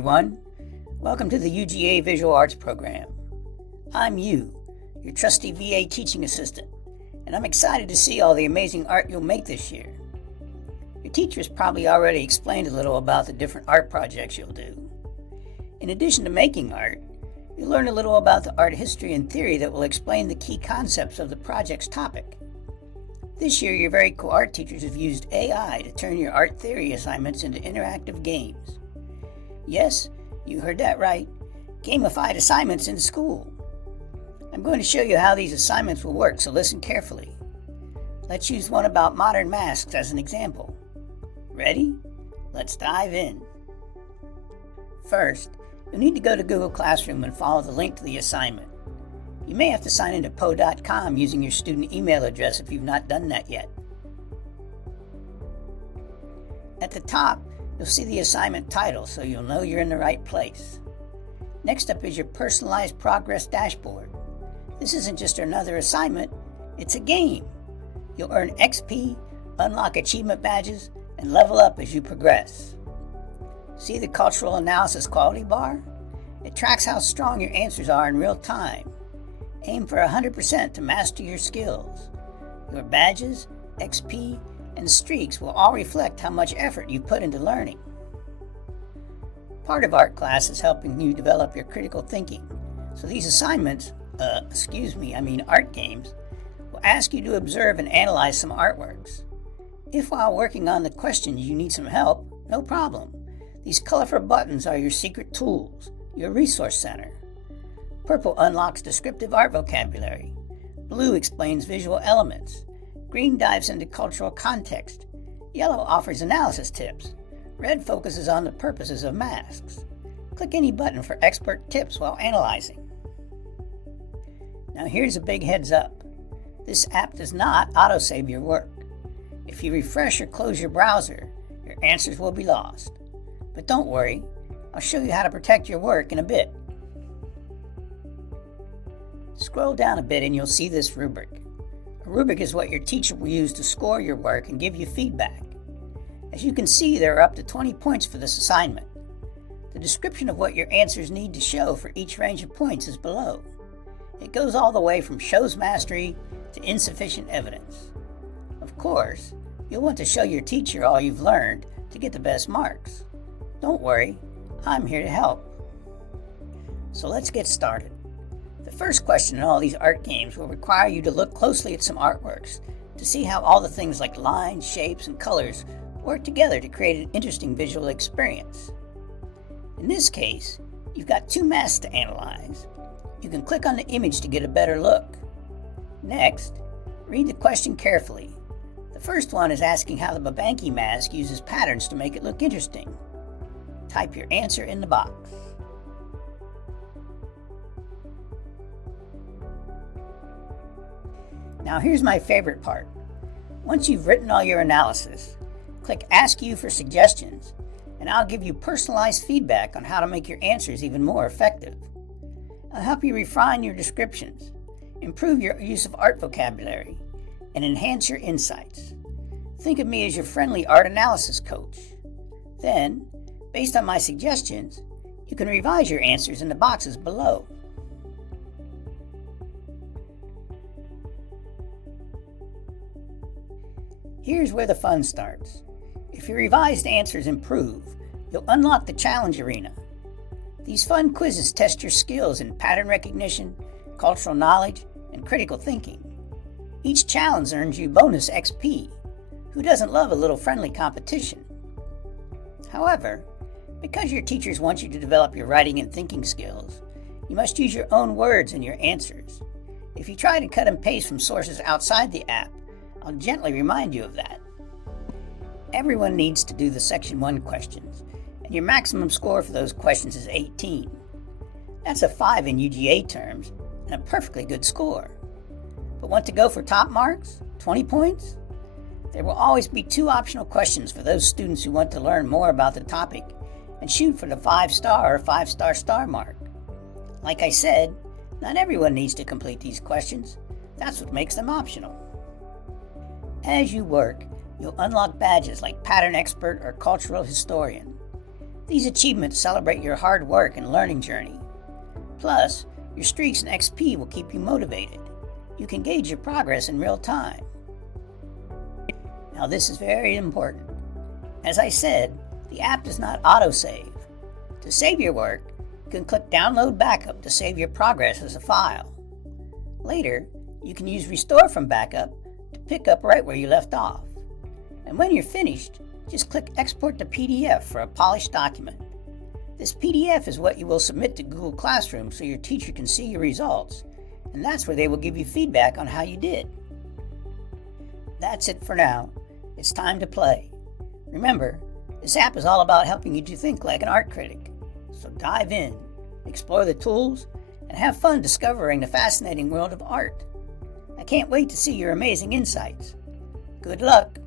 everyone. Welcome to the UGA Visual Arts Program. I'm Yue, your trusty VA teaching assistant, and I'm excited to see all the amazing art you'll make this year. Your teachers probably already explained a little about the different art projects you'll do. In addition to making art, you'll learn a little about the art history and theory that will explain the key concepts of the project's topic. This year, your very cool art teachers have used AI to turn your art theory assignments into interactive games. Yes, you heard that right. Gamified assignments in school. I'm going to show you how these assignments will work, so listen carefully. Let's use one about modern masks as an example. Ready? Let's dive in. First, you'll need to go to Google Classroom and follow the link to the assignment. You may have to sign into po.com using your student email address if you've not done that yet. At the top, you'll see the assignment title, so you'll know you're in the right place. Next up is your personalized progress dashboard. This isn't just another assignment, it's a game. You'll earn XP, unlock achievement badges, and level up as you progress. See the cultural analysis quality bar? It tracks how strong your answers are in real time. Aim for 100% to master your skills. Your badges, XP, and streaks will all reflect how much effort you've put into learning. Part of art class is helping you develop your critical thinking, so these assignments, art games, will ask you to observe and analyze some artworks. If while working on the questions you need some help, no problem. These colorful buttons are your secret tools, your resource center. Purple unlocks descriptive art vocabulary. Blue explains visual elements. Green dives into cultural context. Yellow offers analysis tips. Red focuses on the purposes of masks. Click any button for expert tips while analyzing. Now here's a big heads up. This app does not autosave your work. If you refresh or close your browser, your answers will be lost. But don't worry, I'll show you how to protect your work in a bit. Scroll down a bit and you'll see this rubric. A rubric is what your teacher will use to score your work and give you feedback. As you can see, there are up to 20 points for this assignment. The description of what your answers need to show for each range of points is below. It goes all the way from shows mastery to insufficient evidence. Of course, you'll want to show your teacher all you've learned to get the best marks. Don't worry, I'm here to help. So let's get started. The first question in all these art games will require you to look closely at some artworks to see how all the things like lines, shapes, and colors work together to create an interesting visual experience. In this case, you've got two masks to analyze. You can click on the image to get a better look. Next, read the question carefully. The first one is asking how the Babanki mask uses patterns to make it look interesting. Type your answer in the box. Now here's my favorite part. Once you've written all your analysis, click Ask You for Suggestions, and I'll give you personalized feedback on how to make your answers even more effective. I'll help you refine your descriptions, improve your use of art vocabulary, and enhance your insights. Think of me as your friendly art analysis coach. Then, based on my suggestions, you can revise your answers in the boxes below. Here's where the fun starts. If your revised answers improve, you'll unlock the challenge arena. These fun quizzes test your skills in pattern recognition, cultural knowledge, and critical thinking. Each challenge earns you bonus XP. Who doesn't love a little friendly competition? However, because your teachers want you to develop your writing and thinking skills, you must use your own words in your answers. If you try to cut and paste from sources outside the app, I'll gently remind you of that. Everyone needs to do the Section 1 questions, and your maximum score for those questions is 18. That's a 5 in UGA terms, and a perfectly good score. But want to go for top marks? 20 points? There will always be 2 optional questions for those students who want to learn more about the topic and shoot for the 5-star or 5-star star mark. Like I said, not everyone needs to complete these questions. That's what makes them optional. As you work, you'll unlock badges like Pattern Expert or Cultural Historian. These achievements celebrate your hard work and learning journey. Plus, your streaks and XP will keep you motivated. You can gauge your progress in real time. Now, this is very important. As I said, the app does not autosave. To save your work, you can click Download Backup to save your progress as a file. Later, you can use Restore from Backup to pick up right where you left off. And when you're finished, just click Export to PDF for a polished document. This PDF is what you will submit to Google Classroom so your teacher can see your results, and that's where they will give you feedback on how you did. That's it for now. It's time to play. Remember, this app is all about helping you to think like an art critic. So dive in, explore the tools, and have fun discovering the fascinating world of art. I can't wait to see your amazing insights. Good luck!